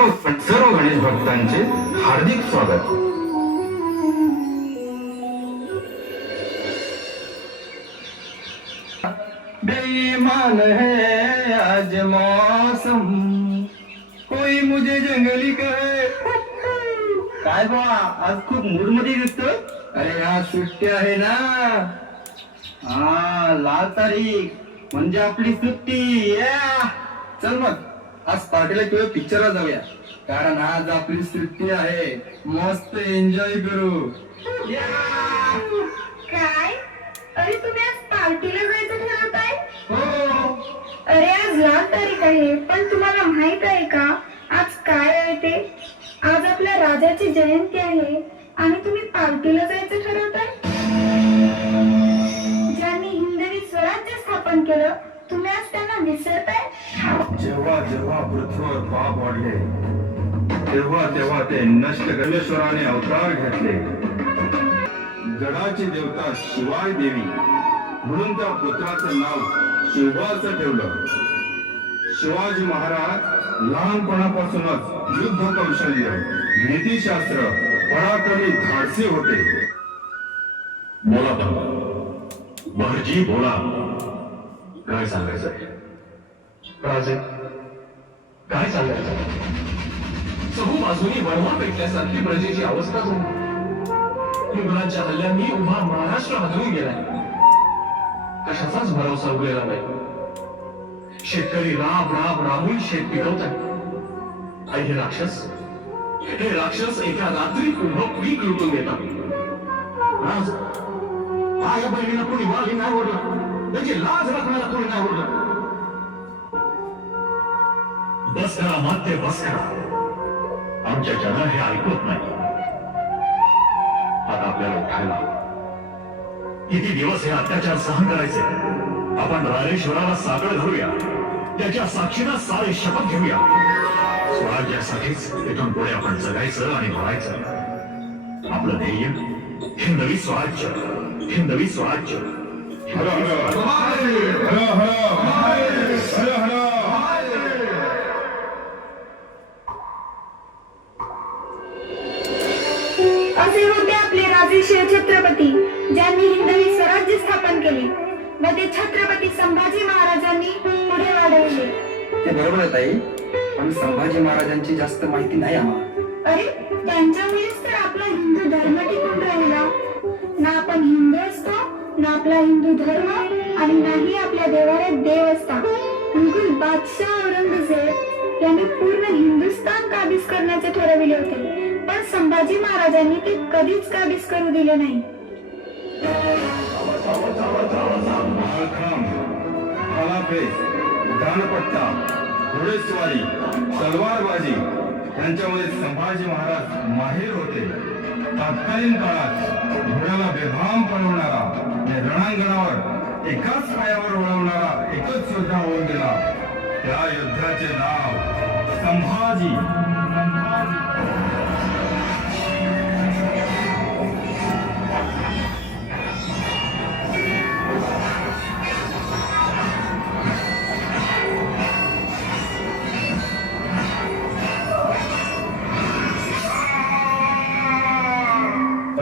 सर्व गणेश भक्तांचे हार्दिक स्वागत. बेईमान है आज मौसम, कोई मुझे जंगली कहे. काय बा, आज खूप मूड मध्ये दिसतोय. अरे आज सुट्टी आहे ना. हा, लाल तारीख म्हणजे आपली सुट्टी. चल मग आज पार्टीला किंवा पिक्चरला जाऊया, कारण आज आपली सुट्टी आहे. मस्त एन्जॉय करू. काय? अरे तुम्ही आज पार्टीला जायचं ठरवताय? हो. अरे आज लाल तारीख आहे, पण तुम्हाला माहित आहे का आज काय आहे ते? आज आपल्या राजाची जयंती आहे आणि तुम्ही पार्टीला जायचं ठरवताय. ज्यांनी हिंदवी स्वराज्य स्थापन केलं, तुम्ही आज त्यांना विसरताय. जेव्हा जेव्हा पृथ्वीवर पाप वाढले, तेव्हा तेव्हा ते नष्ट गणेश्वराने अवतार घेतले. गडाची देवता शिवाय देवी म्हणून त्या पुत्राचं नाव शिवबाचं ठेवलं. शिवाजी महाराज लहानपणापासूनच युद्ध कौशल्य, नीतिशास्त्र, पराक्रमी धाडसी होते. बोला महर्जी बोला, काय सांगायचंय? राजे, काय सांगायचं? चहू बाजूनी वळवा पेटल्यासारखी प्रजेची अवस्था झाली. मुघलांच्या हल्ल्यांनी उभा महाराष्ट्र हादरून गेलाय. कशाचाच भरोसा उरलेला नाही. शेतकरी राब राब राबून शेत पिकवतात आणि हे राक्षस एका रात्री उभं पीक लुटून घेतात. माझ्या बहिणीला कोणी वाली नाही ओढलं, त्याची लाज राखण्याला कोणी नाही ओढलं. बस करा माते, बस करा. आमच्या जनाला हे ऐकत नाही. आता आपल्याला उठायला, किती दिवस हे अत्याचार सहन करायचे? आपण राजेश्वराला सागड धरूया, त्याच्या साक्षीनं सारे शपथ घेऊया. स्वराज्यासाठीच इथून पुढे आपण जगायचं आणि भरायचं. आपलं ध्येय हिंदवी स्वराज्य, हिंदवी स्वराज्य. हर हर हर हर हर हर. असे होते आपले राजेशाही छत्रपती, ज्यांनी हिंदवी स्वराज्य स्थापन केले व ते छत्रपती संभाजी महाराजांनी पुढे वाढवले. ते बरोबर आहे ताई, पण संभाजी महाराजांची जास्त माहिती नाही आम्हाला. अरे त्यांच्यामुळेच तर आपला हिंदू धर्म टिकून राहिला. ना आपण हिंदू असतो, ना आपला हिंदू धर्म, आणि नाही आपल्या देवाऱ्यात देव असता. मुघल बादशाह औरंगजेब यांनी पूर्ण हिंदुस्थान काबीज करण्याचे ठरविले होते, पण संभाजी महाराजांनी ते कधीच काबीज करू दिले नाही. मालखांब, भालाफेक, दानपट्टा, घोडेस्वारी, तलवारबाजी यांच्यामध्ये संभाजी महाराज माहेर होते. तत्कालीन काळात घोड्याला बेभान पळवणारा आणि रणांगणावर एकाच पायावर वळवणारा एकच योद्धा होऊन गेला. त्या युद्धाचे नाव संभाजी.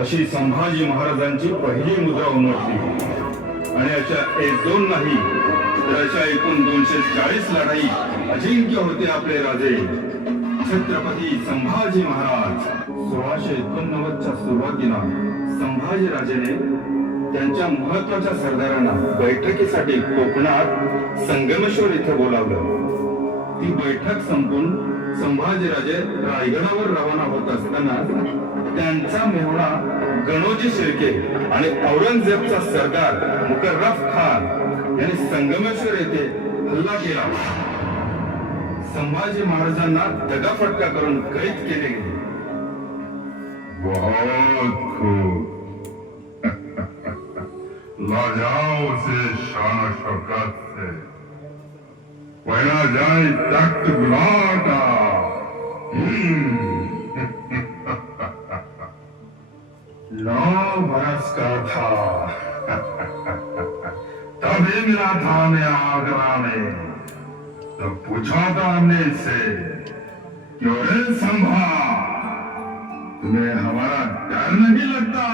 अशी संभाजी महाराजांची पहिली मुद्रा उमटली. आणि अशा एक दोन नाही, तर अशा एकूण 240 लढाई अजिंक्य होते आपले राजे छत्रपती संभाजी महाराज. 1689च्या सुरुवातीला संभाजी राजेने त्यांच्या महत्वाच्या सरदारांना बैठकीसाठी कोकणात संगमेश्वर इथे बोलावलं. ती बैठक संपून संभाजीराजे रायगडावर रवाना होत असताना त्यांचा मेहुणा गणोजी शिर्के आणि औरंगजेबचा सरदार मुकर्रफ खान यांनी संगमेश्वर येथे हल्ला केला. संभाजी महाराजांना दगाफटका करून कैद केले गेले. बहुत खूब. लाजाओ से शान शौकत से पहला जाए तख्त गुलाटा. नौ बरस का था तभी मिला था हमें आगरा में. तो पूछा था हमने इससे क्यों रे संभा, तुम्हें हमारा डर नहीं लगता?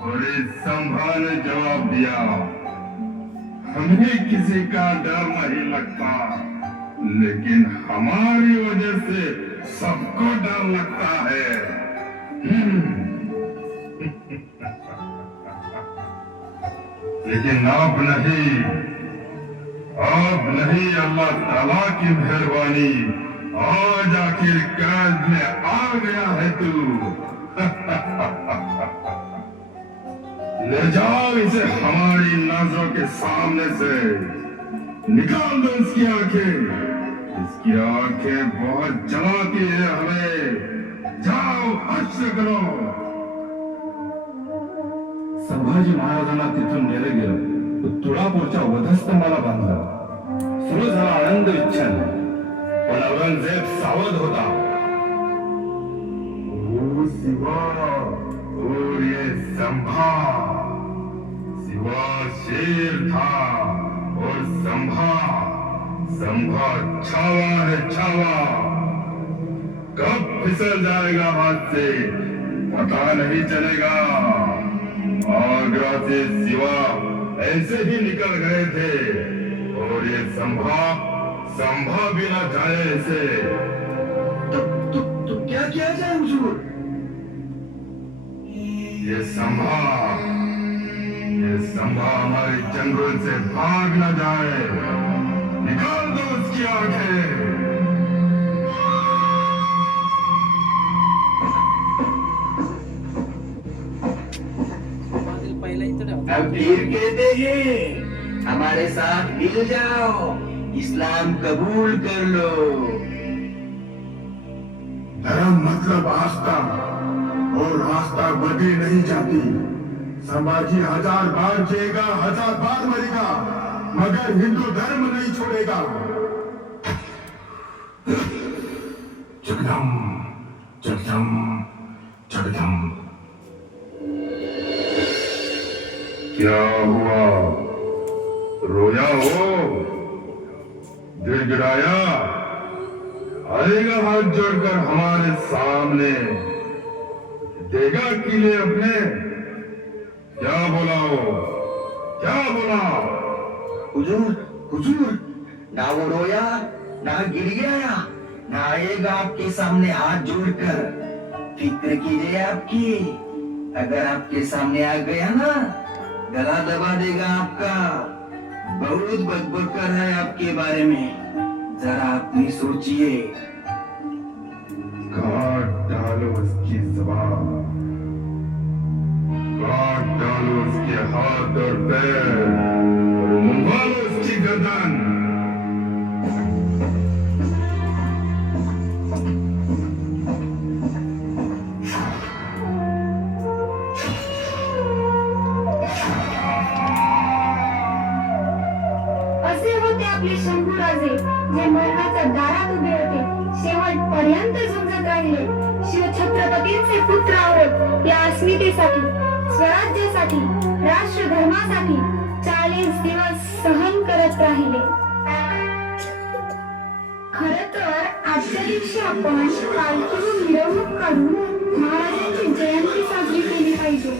और इस संभा ने जवाब दिया, हमें किसी का डर नहीं लगता, लेकिन हमारी वजह से सबको डर लगता है। लेकिन अब नहीं, अब नहीं, अल्लाह ताला की मेहरबानी, आज आखिर कैद में आ गया है तू। ले जाओ इसे हमारी नजरों के सामने से, निकाल दो इसकी आंखें, इसकी आंखें बहुत जलाती है हमें। जाओ हर्ष करो। संभाजी महाराजांना तिथून नेलं गेलं. तुळापूरच्या वधस्तंभाला बांधला. सुरू झाला आनंद विच्छन, पण औरंगजेब सावध होता. ओ शिवा, और ये संभा, शिवा शेर था और संभा छावा है, छावा। कब फिसल जाएगा हाथ से पता नहीं चलेगा। आगरा से शिवा ऐसे ही निकल गए थे, और ये संभा भी ना जाए ऐसे। तो क्या किया जाए हुजूर? ये संभा हमारे जंगल से भाग न जाए। निकाल दो उसकी आंखें। अब फिर कहते हैं हमारे साथ मिल जाओ, इस्लाम कबूल कर लो। धर्म मतलब आस्था, और आस्था बदली नहीं जाती। संभाजी 1000 बार जिएगा, 1000 बार मरेगा, मगर हिंदू धर्म नहीं छोड़ेगा। जगदम जगदम जगदम। क्या हुआ? रोया हो? गिड़गिड़ाया? आएगा हाथ जोड़कर हमारे सामने, देगा किले अपने? क्या बोला हो? क्या बोला? हुजूर, ना वो रोया, ना गिड़गिड़ाया, ना आएगा आपके सामने हाथ जोड़कर। फिक्र कीजिए आपकी, अगर आपके सामने आ गया ना, गला दबा देगा आपका। बहुत बकबकर है आपके बारे में, जरा अपनी सोचिए। काट डालो उसकी जुबान, काट डालो उसके हाथ और पैर, और मुंडवा लो उसकी गर्दन। असे होते आपले शंभूराजे, जे मरणाच्या दारात उभे होते, शेवटपर्यंत झुंजत राहिले. शिवछत्रपतींचे पुत्र औरत या अस्मितेसाठी, स्वराज्यासाठी, राष्ट्रधर्मासाठी 40 दिवस सहन करत राहिले. खर तर आजच्या दिवशी आपण पालखी मिरवणूक काढून महाराजांची जयंती साजरी केली पाहिजे.